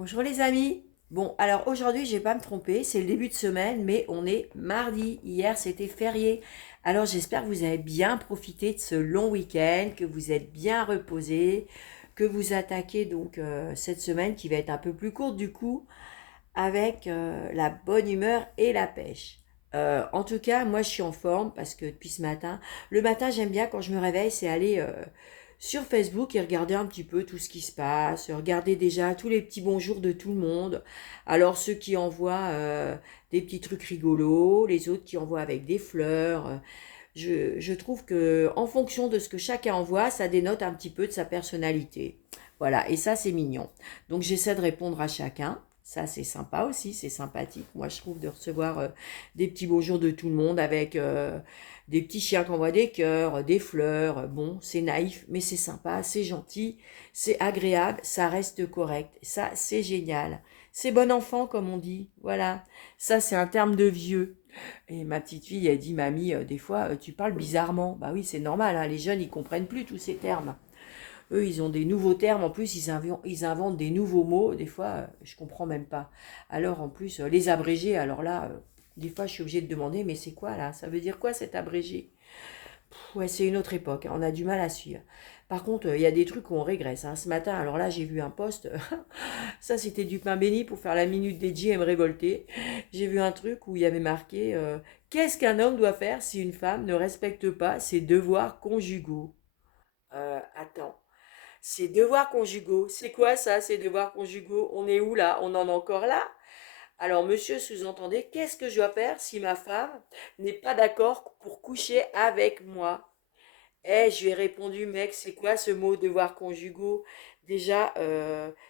Bonjour les amis. Bon, alors aujourd'hui, je vais pas me tromper, c'est le début de semaine, mais on est mardi. Hier, c'était férié. Alors j'espère que vous avez bien profité de ce long week-end, que vous êtes bien reposés, que vous attaquez donc cette semaine qui va être un peu plus courte du coup, avec la bonne humeur et la pêche. En tout cas, moi je suis en forme parce que depuis ce matin, le matin j'aime bien quand je me réveille, c'est aller sur Facebook et regarder un petit peu tout ce qui se passe, regarder déjà tous les petits bonjours de tout le monde. Alors ceux qui envoient des petits trucs rigolos, les autres qui envoient avec des fleurs. Je trouve que en fonction de ce que chacun envoie, ça dénote un petit peu de sa personnalité. Voilà, et ça c'est mignon. Donc j'essaie de répondre à chacun. Ça c'est sympa aussi, c'est sympathique. Moi je trouve de recevoir des petits beaux jours de tout le monde avec des petits chiens qui envoient des cœurs, des fleurs. Bon, c'est naïf, mais c'est sympa, c'est gentil, c'est agréable, ça reste correct. Ça c'est génial. C'est bon enfant comme on dit. Voilà, ça c'est un terme de vieux. Et ma petite fille, elle dit, mamie, des fois, tu parles bizarrement. Bah oui, c'est normal, hein, les jeunes, ils comprennent plus tous ces termes. Eux, ils ont des nouveaux termes, en plus, ils inventent des nouveaux mots. Des fois, je comprends même pas. Alors, en plus, les abrégés, alors là, des fois, je suis obligée de demander, mais c'est quoi là? Ça veut dire quoi cet abrégé? Ouais, c'est une autre époque, hein, on a du mal à suivre. Par contre, il y a des trucs où on régresse, hein. Ce matin, alors là, j'ai vu un post, ça c'était du pain béni pour faire la minute dédiée et me révolter. J'ai vu un truc où il y avait marqué qu'est-ce qu'un homme doit faire si une femme ne respecte pas ses devoirs conjugaux? Attends, ses devoirs conjugaux, c'est quoi ça, ces devoirs conjugaux? On est où là? On en est encore là? Alors, monsieur sous-entendait, qu'est-ce que je dois faire si ma femme n'est pas d'accord pour coucher avec moi? Eh, je lui ai répondu, mec, c'est quoi ce mot devoirs conjugaux? Déjà,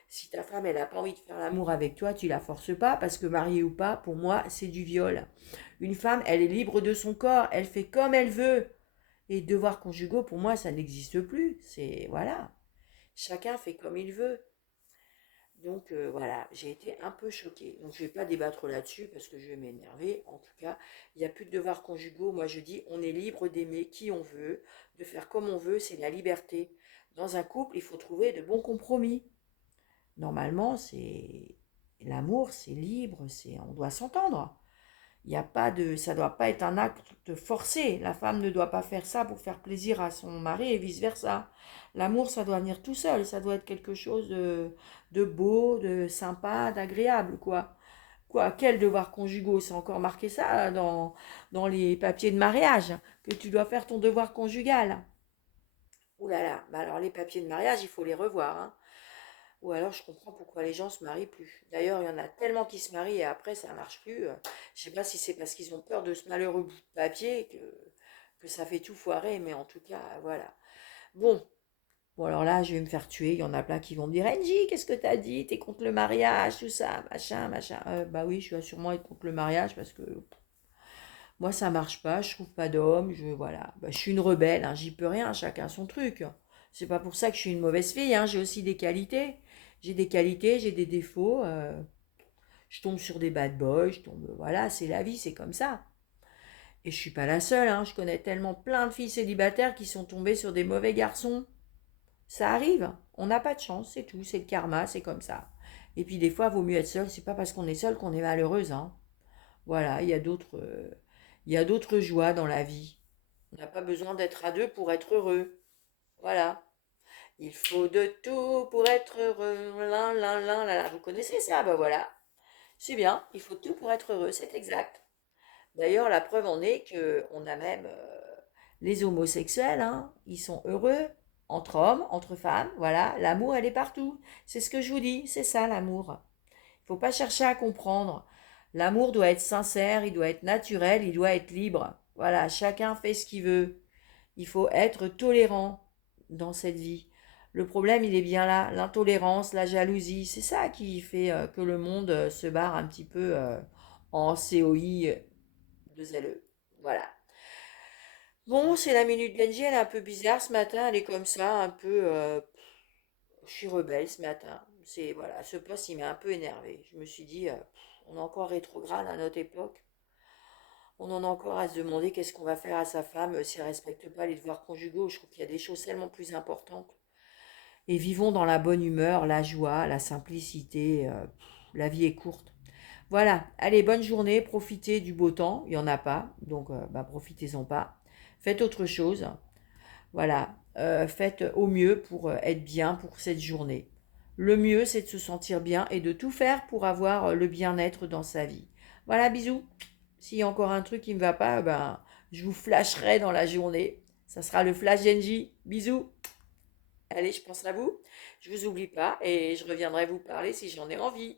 si ta femme, elle n'a pas envie de faire l'amour avec toi, tu la forces pas, parce que mariée ou pas, pour moi, c'est du viol. Une femme, elle est libre de son corps, elle fait comme elle veut. Et devoirs conjugaux, pour moi, ça n'existe plus. C'est, voilà, chacun fait comme il veut. Donc voilà, j'ai été un peu choquée. Donc je ne vais pas débattre là-dessus parce que je vais m'énerver. En tout cas, il n'y a plus de devoirs conjugaux. Moi je dis, on est libre d'aimer qui on veut, de faire comme on veut, c'est la liberté. Dans un couple, il faut trouver de bons compromis. Normalement, c'est l'amour, c'est libre, c'est on doit s'entendre. Il y a pas de, ça doit pas être un acte forcé. La femme ne doit pas faire ça pour faire plaisir à son mari et vice-versa. L'amour, ça doit venir tout seul. Ça doit être quelque chose de beau, de sympa, d'agréable, quoi. Quoi, quel devoir conjugaux? C'est encore marqué ça dans les papiers de mariage, que tu dois faire ton devoir conjugal. Ouh là là, bah alors les papiers de mariage, il faut les revoir, hein. Ou alors je comprends pourquoi les gens se marient plus. D'ailleurs, il y en a tellement qui se marient et après ça marche plus. Je sais pas si c'est parce qu'ils ont peur de ce malheureux bout de papier que ça fait tout foirer, mais en tout cas, voilà. Bon, bon alors là, je vais me faire tuer. Il y en a plein qui vont me dire, Angie, qu'est-ce que t'as dit? T'es contre le mariage, tout ça, machin, machin. Bah oui, je vais sûrement être contre le mariage parce que moi ça marche pas, je trouve pas d'homme, voilà. Bah, je suis une rebelle, hein, j'y peux rien, chacun son truc. C'est pas pour ça que je suis une mauvaise fille, hein, j'ai aussi des qualités. J'ai des qualités, j'ai des défauts. Je tombe sur des bad boys, je tombe. Voilà, c'est la vie, c'est comme ça. Et je suis pas la seule, hein. Je connais tellement plein de filles célibataires qui sont tombées sur des mauvais garçons. Ça arrive. On n'a pas de chance, c'est tout. C'est le karma, c'est comme ça. Et puis des fois, il vaut mieux être seul. C'est pas parce qu'on est seul qu'on est malheureuse, hein. Voilà, il y a d'autres joies dans la vie. On n'a pas besoin d'être à deux pour être heureux. Voilà. Il faut de tout pour être heureux. Là, là, là, là, là. Vous connaissez ça? Ben voilà. C'est bien. Il faut tout pour être heureux. C'est exact. D'ailleurs, la preuve en est que on a même les homosexuels, hein, ils sont heureux entre hommes, entre femmes, voilà, l'amour, elle est partout. C'est ce que je vous dis, c'est ça l'amour. Il ne faut pas chercher à comprendre. L'amour doit être sincère, il doit être naturel, il doit être libre. Voilà, chacun fait ce qu'il veut. Il faut être tolérant dans cette vie. Le problème, il est bien là, l'intolérance, la jalousie, c'est ça qui fait que le monde se barre un petit peu en COI de zèle. Voilà. Bon, c'est la minute Benji, elle est un peu bizarre ce matin, elle est comme ça, un peu... je suis rebelle ce matin. C'est, voilà, ce poste, il m'a un peu énervé. Je me suis dit, on est encore rétrograde à notre époque. On en a encore à se demander qu'est-ce qu'on va faire à sa femme si elle respecte pas les devoirs conjugaux. Je trouve qu'il y a des choses tellement plus importantes. et vivons dans la bonne humeur, la joie, la simplicité. La vie est courte. Voilà, allez, bonne journée, profitez du beau temps, il n'y en a pas, donc bah, profitez-en pas. Faites autre chose, voilà, faites au mieux pour être bien pour cette journée. Le mieux, c'est de se sentir bien et de tout faire pour avoir le bien-être dans sa vie. Voilà, bisous. S'il y a encore un truc qui ne me va pas, ben, je vous flasherai dans la journée. Ça sera le flash Genji. Bisous. Allez, je pense à vous. Je vous oublie pas et je reviendrai vous parler si j'en ai envie.